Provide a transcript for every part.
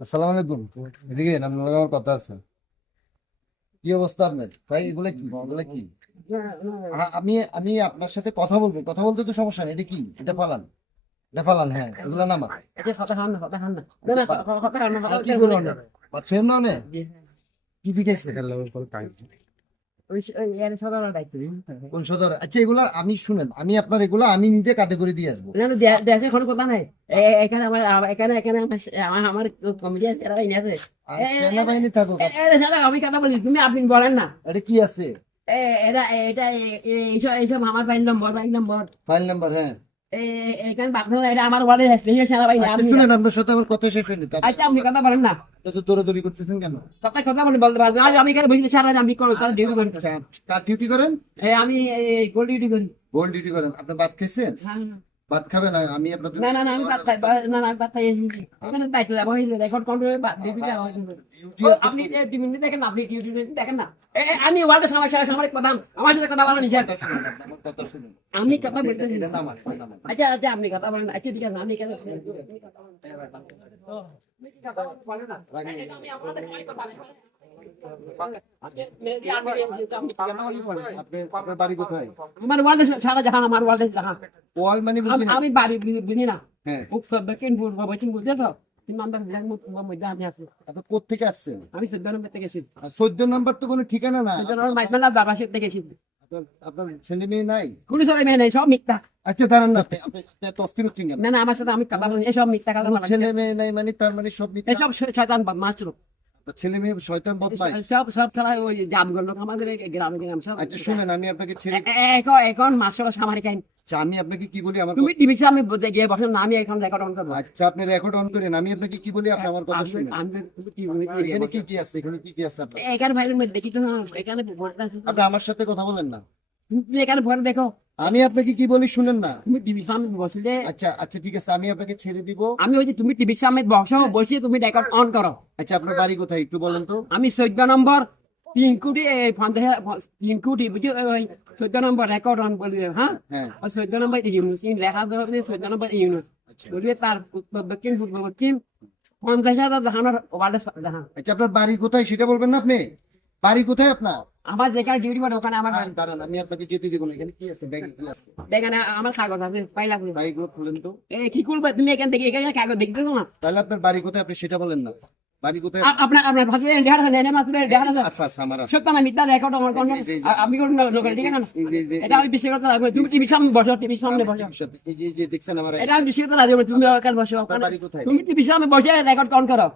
আসসালামু আলাইকুম। এদিকে আপনার আমার কথা আছে। কি অবস্থা আপনার? ভাই এগুলা কি? এগুলা কি? আমি আমি আপনার সাথে কথা বলব। কথা বলতে তো সমস্যা নেই। এটা কি? এটা পালান এটা পালান হ্যাঁ। এগুলা নামা কি বাচ্চা না কি বিকাইছে? কোন সদর? আচ্ছা এগুলা আমি শুনেন আমি আপনার এগুলা আমি নিজে কাতে করে দিয়ে আসব। না না দেশে কোনো কথা নাই। এখানে আমার এখানে এখানে আমার- এরা আছে। সেনাবাহিনী আমি কথা বলি তুমি আপনি বলেন না। এটা কি আছে? এটা এটা এইসব এইসব আমার file number file number file number হ্যাঁ। আমার আচ্ছা, শুনেন আপনার সাথে আমার কথা শেষ হয়নি তো আপনি আচ্ছা আপনি কথা বলেন না। এত দৌড়াদৌড়ি করতেছেন কেন? সবাই কথা বলে বলতে পারবেন। আজ আমি এখানে বসে সারা আমি ডিউটি করি কার ডিউটি করেন? আমি গোল্ড ডিউটি করি। ডিউটি করেন। আপনি ভাত খেয়েছেন? হ্যাঁ। ভাত খাবেন না? আমি আপনার না না না আমি বাদ খাই না না বাদ খাই এসেছি ওখানে দায়িত্ব দেওয়া হয়েছে রেকর্ড কন্ট্রোলে ডিউটিটা হয়েছে ডিউটি ও, আপনি টিভি দেখেন না আপনি টিভি দেখেন না। আমি ওয়ার্ল্ডের সমস্যা সামরিক প্রধান আমার সাথে কথা বলেন নিষেধ কথা আপনি আমার কথা। আমি কথা নামান। আচ্ছা আচ্ছা আপনি কথা বলেন আচ্ছা ঠিক আছে আমি কেন আপনি- আপনার মানে বুঝি আমি বাড়ি বিনি না হ্যাঁ। দেখো আসছেন? আমি চোদ্দ নম্বর থেকে এসেছি চোদ্দ নাম্বার তো কোনো ঠিকানা না। চোদ্দ নম্বর মাইতমালা দাবাসের থেকে এসেছি আপনার- আপনার ছেলে মেয়ে নাই? কোনো সবাই মেয়ে নেই সব মিথ্যা আচ্ছা দাঁড়ান না, আপনি-? না না আমার সাথে আমি এসব মিথ্যা ছেলে মেয়ে নাই মানে তার মানে সব মিথ্যা? এসব শয়তান লোক আপনার ছেলে মেয়ে শয়তান বদমাইশ? সব সব ছাড়া ওই জামগর লোক আমাদের গ্রামে গ্রাম সব আচ্ছা শুনেন আমি আপনাকে ছেড়ে এ- এ- এখন এখন মাসের সামারি কাহিনী আমি আপনাকে কি বলি? আমার তুমি টিভি বুঝে গিয়ে না আমি এখন রেকর্ড অন করব। আচ্ছা আপনি রেকর্ড অন করেন আমি আপনাকে কি বলি? আপনি আমার কথা আমি- আমি- তুমি কি বলি- এখানে কি কি আছে? এখানে কি কি আছে আপনার? এখানে ভাই দেখি তো এখানে আপনি আমার সাথে কথা বলেন না। তুমি এখানে ভোট দেখো। আমি আপনাকে কি বলি শুনেন না? তুমি টিভি সামনে বসলে আচ্ছা আচ্ছা ঠিক আছে আমি আপনাকে ছেড়ে দিব। আমি ওই যে তুমি টিভির সামনে বসো বসে তুমি রেকর্ড অন করো। আচ্ছা আপনার বাড়ি কোথায় একটু বলেন তো। আমি চোদ্দ নম্বর তিন কোটি এই পঞ্চাশ তিন কোটি বুঝি ওই চোদ্দ নম্বর রেকর্ড অন বলি হ্যাঁ? হ্যাঁ। আর চোদ্দ নম্বর ইউনুস ইন লেখা হবে চোদ্দ নম্বর ইউনুস। বলবে তার উত্তর দক্ষিণ পূর্ব পশ্চিম পঞ্চাশ হাজার জাহানোর ওয়ার্ল্ডে জাহান আচ্ছা আপনার বাড়ি কোথায় সেটা বলবেন না আপনি? বাড়ি কোথায় আপনার? আমার যেখানে ডিউটি পড়ে ওখানে আমার। দাঁড়ান আমি আপনাকে যেতে দেবো না এখানে। কি আছে? ব্যাগে আছে। এখানে আমার কাগজ আছে পাইলা বাড়িগুলো খুলেন তো এ কি করবে? তুমি এখান থেকে এখানে কাগজ দেখতেছো না। তাহলে আপনার বাড়ি কোথায়? আপনি সেটা বলেন না। বাড়ি কোথায়? আপনার আপনার আছে নেনে দেখা আছে। আচ্ছা আচ্ছা আমার। সত্য না মিথ্যা রেকর্ড আমার কোন। আমি কোন লোকাল ঠিক না। এটা আমি বিশ্বাস করতে লাগবে তুমি টিভির সামনে বসো টিভির সামনে বসো। এই যে দেখছেন আমার এটা আমি বিশ্বাস করতে লাগবে তুমি বসো। কোথায়? তুমি টিভির সামনে বসে রেকর্ড অন করো।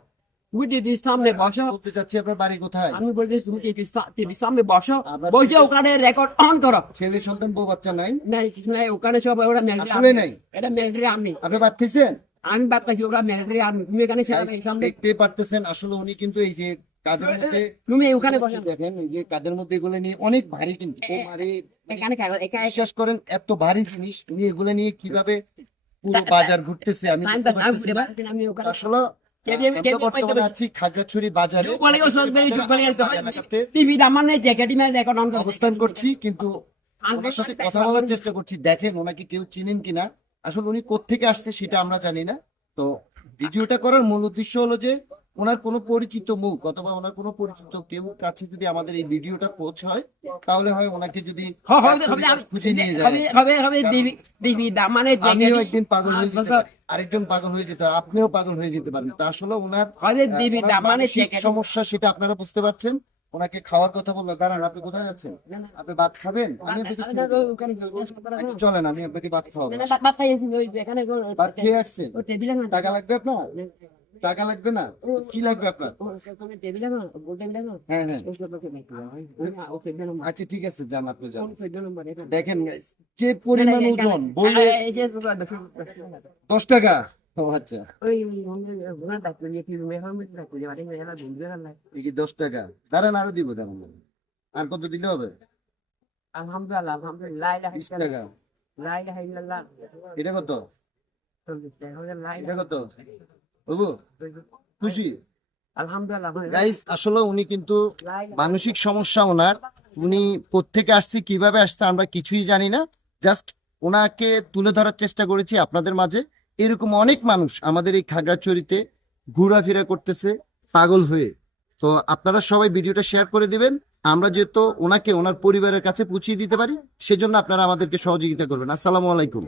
তুমি টিভির সামনে বসো বলতে চাচ্ছি আপনার বাড়ি কোথায়? আমি বলছি তুমি টিভির টিভির সামনে বসো বসে ওখানে রেকর্ড অন করো। ছেলে সন্তান বউ বাচ্চা নাই? না কিছু নাই ওখানে সব ওরা আসলে নাই? এটা মিলিটারি আর্মি আপনি বাদ আমি বাদ ওরা মিলিটারি আর্মি তুমি এখানে দেখতে পারতেছেন আসলে উনি কিন্তু এই যে কাদের মধ্যে তুমি ওখানে বসো। দেখেন এই যে কাদের মধ্যে এগুলো নিয়ে অনেক ভারী কিন্তু। ও ভারী এখানে বিশ্বাস করেন এত ভারী জিনিস। উনি এগুলো নিয়ে কীভাবে পুরো বাজার ঘুরতেছে আমি আসলে অবস্থান করছি কিন্তু ওনার সাথে কথা বলার চেষ্টা করছি। দেখেন ওনাকে কেউ চিনেন কিনা? আসলে উনি আসছে সেটা আমরা জানি না। তো ভিডিওটা করার মূল উদ্দেশ্য হলো যে ওনার কোনো পরিচিত মুখ অথবা ওনার কোনো পরিচিত কেউ কাছে যদি আমাদের এই ভিডিওটা পৌঁছায় তাহলে হয় ওনাকে যদি হবে হবে খুঁজে নিয়ে যায়। একদিন পাগল হয়ে যেতে পারি। আরেকজন পাগল হয়ে যেতে পারে আপনিও পাগল হয়ে যেতে পারেন। তা আসলে ওনার মানসিক সমস্যা সেটা আপনারা বুঝতে পারছেন। ওনাকে খাওয়ার কথা বলল দাঁড়ান আপনি কোথায় যাচ্ছেন আপনি ভাত খাবেন? আমি ছেড়ে আচ্ছা, চলেন আমি আপনাকে ভাত খাওয়াবো। ভাত খেয়ে আসছেন? টাকা লাগবে আপনার? টাকা লাগবে না কি লাগবে আপনার হ্যাঁ হ্যাঁ আচ্ছা ঠিক আছে যান আপনি যান দেখেন যে পরিমাণ ওজন যে দশ টাকা আচ্ছা হয় দশ দাঁড়ান আরও দিব দাঁড়ান আর কত দিলে হবে আলহামদুলিল্লাহ বিশ টাকা এটা কত এটা কত খুশি? গাইস আসলে উনি কিন্তু মানসিক সমস্যা ওনার। উনি কোত্থেকে আসছে কীভাবে আসছে আমরা কিছুই জানি না। জাস্ট ওনাকে তুলে ধরার চেষ্টা করেছি আপনাদের মাঝে। এরকম অনেক মানুষ আমাদের এই খাগড়াছড়িতে ঘোরাফেরা করতেছে পাগল হয়ে। তো আপনারা সবাই ভিডিওটা শেয়ার করে দিবেন। আমরা যেহেতু ওনাকে ওনার পরিবারের কাছে পৌঁছিয়ে দিতে পারি সেজন্য আপনারা আমাদেরকে সহযোগিতা করবেন। আসসালামু আলাইকুম।